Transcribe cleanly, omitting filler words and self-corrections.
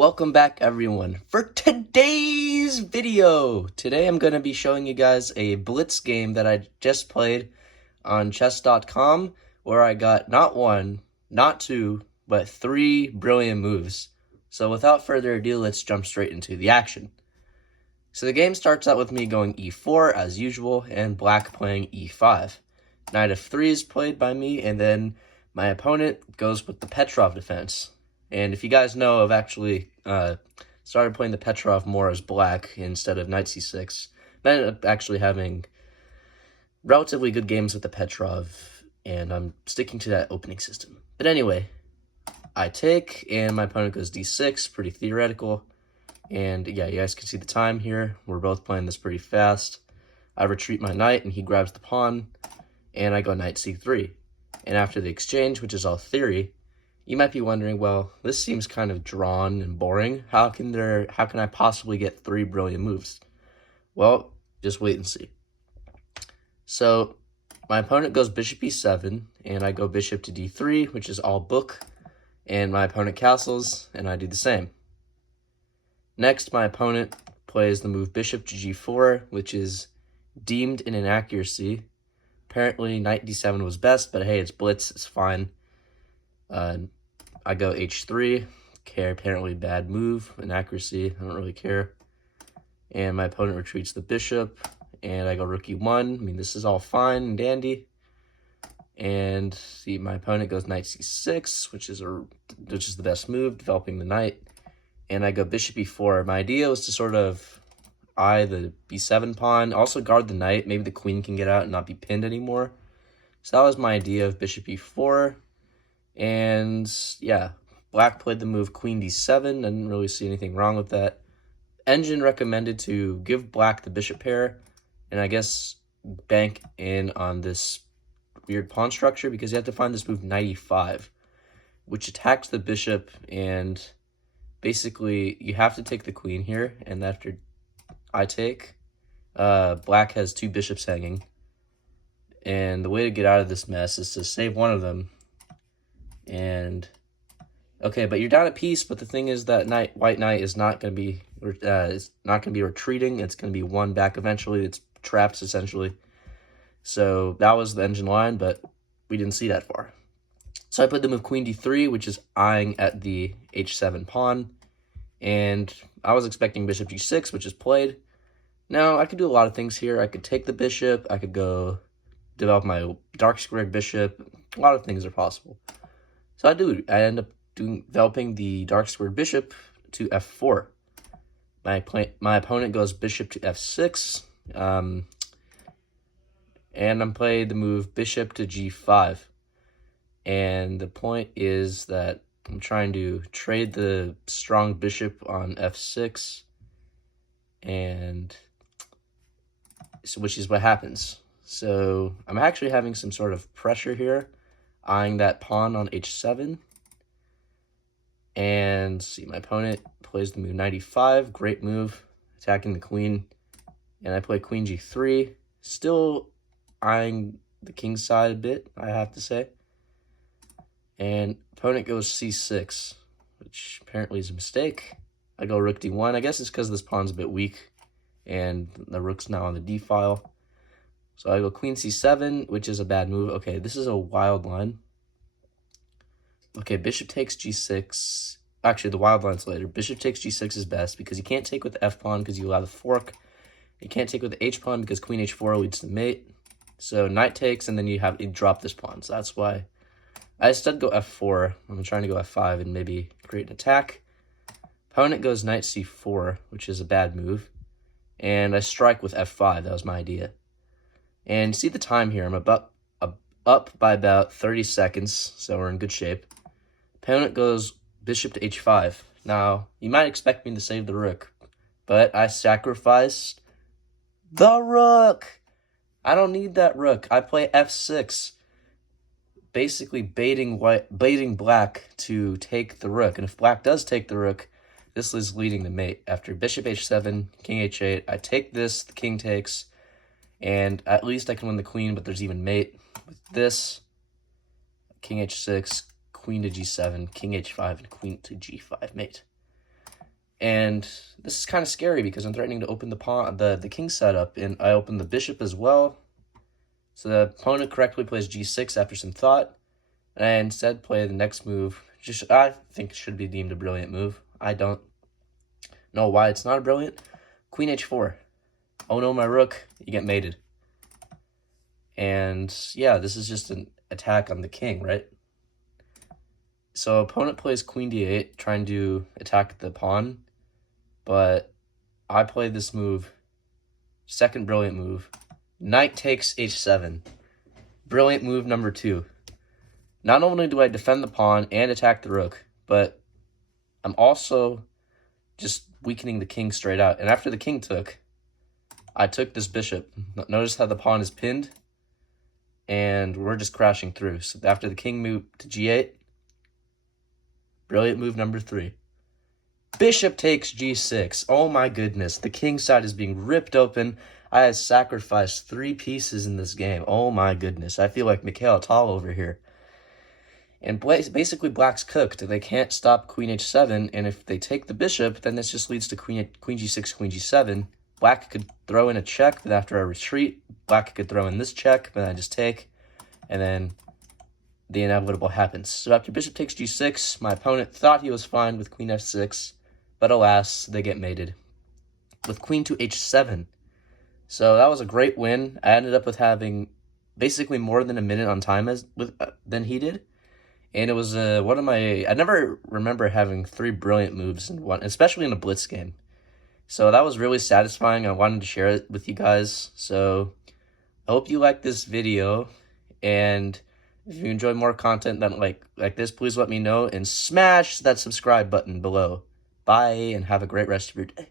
Welcome back, everyone, for today's video. Today I'm going to be showing you guys a Blitz game that I just played on chess.com, where I got not one, not two, but three brilliant moves. So without further ado, let's jump straight into the action. So the game starts out with me going e4 as usual, and black playing e5. Knight f3 is played by me, and then my opponent goes with the Petrov defense. And if you guys know, I've actually started playing the Petrov more as black instead of knight c6. I ended up actually having relatively good games with the Petrov, and I'm sticking to that opening system. But anyway, I take, and my opponent goes d6, pretty theoretical. And yeah, you guys can see the time here. We're both playing this pretty fast. I retreat my knight, and he grabs the pawn, and I go knight c3. And after the exchange, which is all theory, you might be wondering, well, this seems kind of drawn and boring. How can I possibly get three brilliant moves? Well, just wait and see. So my opponent goes bishop e7, and I go bishop to d3, which is all book, and my opponent castles, and I do the same. Next, my opponent plays the move bishop to g4, which is deemed an inaccuracy. Apparently, knight d7 was best, but hey, it's Blitz, it's fine. I go h3, okay, apparently bad move, inaccuracy, I don't really care. And my opponent retreats the bishop, and I go rook e1. I mean, this is all fine and dandy. And see, my opponent goes knight c6, which is the best move, developing the knight. And I go bishop e4. My idea was to sort of eye the b7 pawn, also guard the knight. Maybe the queen can get out and not be pinned anymore. So that was my idea of bishop e4. And yeah, black played the move queen d7. I didn't really see anything wrong with that. Engine recommended to give black the bishop pair, and I guess bank in on this weird pawn structure, because you have to find this move knight e5, which attacks the bishop, and basically you have to take the queen here, and after I take, black has two bishops hanging, and the way to get out of this mess is to save one of them. And okay, but you're down a piece. But the thing is that white knight is not going to be retreating. It's going to be won back eventually. It's trapped essentially. So that was the engine line, but we didn't see that far. So I put the move queen d3, which is eyeing at the h7 pawn, and I was expecting bishop g6, which is played. Now I could do a lot of things here. I could take the bishop. I could go develop my dark squared bishop. A lot of things are possible. So I end up developing the dark squared bishop to f4. My opponent goes bishop to f6, and I'm playing the move bishop to g5. And the point is that I'm trying to trade the strong bishop on f6, and which is what happens. So I'm actually having some sort of pressure here, eyeing that pawn on h7. And see, my opponent plays the move knight e5, great move, attacking the queen. And I play queen g3, still eyeing the king's side a bit, I have to say. And opponent goes c6, which apparently is a mistake. I go rook d1. I guess it's because this pawn's a bit weak, and the rook's now on the d file. So I go queen c7, which is a bad move. Okay, this is a wild line. Okay, bishop takes g6. Actually, the wild line's later. Bishop takes g6 is best, because you can't take with the f-pawn because you allow the fork. You can't take with the h-pawn because queen h4 leads to mate. So knight takes, and then you drop this pawn. So that's why I instead go f4. I'm trying to go f5 and maybe create an attack. Opponent goes knight c4, which is a bad move. And I strike with f5. That was my idea. And see the time here. I'm up by about 30 seconds, so we're in good shape. Opponent goes bishop to h5. Now, you might expect me to save the rook, but I sacrificed the rook. I don't need that rook. I play f6, basically baiting black to take the rook. And if black does take the rook, this is leading the mate. After bishop h7, king h8, I take this, the king takes, and at least I can win the queen, but there's even mate. With this, king h6, queen to g7, king h5, and queen to g5 mate. And this is kind of scary because I'm threatening to open the king setup, and I open the bishop as well. So the opponent correctly plays g6 after some thought, and I instead play the next move. I think should be deemed a brilliant move. I don't know why it's not a brilliant. Queen h4. Oh no, my rook, you get mated. And yeah, this is just an attack on the king, right? So opponent plays queen d8, trying to attack the pawn, but I play this move, second brilliant move. Knight takes h7. Brilliant move number 2. Not only do I defend the pawn and attack the rook, but I'm also just weakening the king straight out. And after the king took, I took this bishop. Notice how the pawn is pinned, and we're just crashing through. So after the king moved to g8, brilliant move number 3. Bishop takes g6. Oh my goodness, the king side is being ripped open. I had sacrificed 3 pieces in this game. Oh my goodness, I feel like Mikhail Tal over here. And basically black's cooked. They can't stop queen h7, and if they take the bishop, then this just leads to queen g6, queen g7. Black could throw in a check, but after I retreat, black could throw in this check, but I just take, and then the inevitable happens. So after bishop takes g6, my opponent thought he was fine with queen f6, but alas, they get mated with queen to h7. So that was a great win. I ended up with having basically more than a minute on time than he did. And it was one of my... I never remember having 3 brilliant moves in one, especially in a Blitz game. So that was really satisfying. I wanted to share it with you guys. So I hope you liked this video. And if you enjoy more content than like this, please let me know. And smash that subscribe button below. Bye, and have a great rest of your day.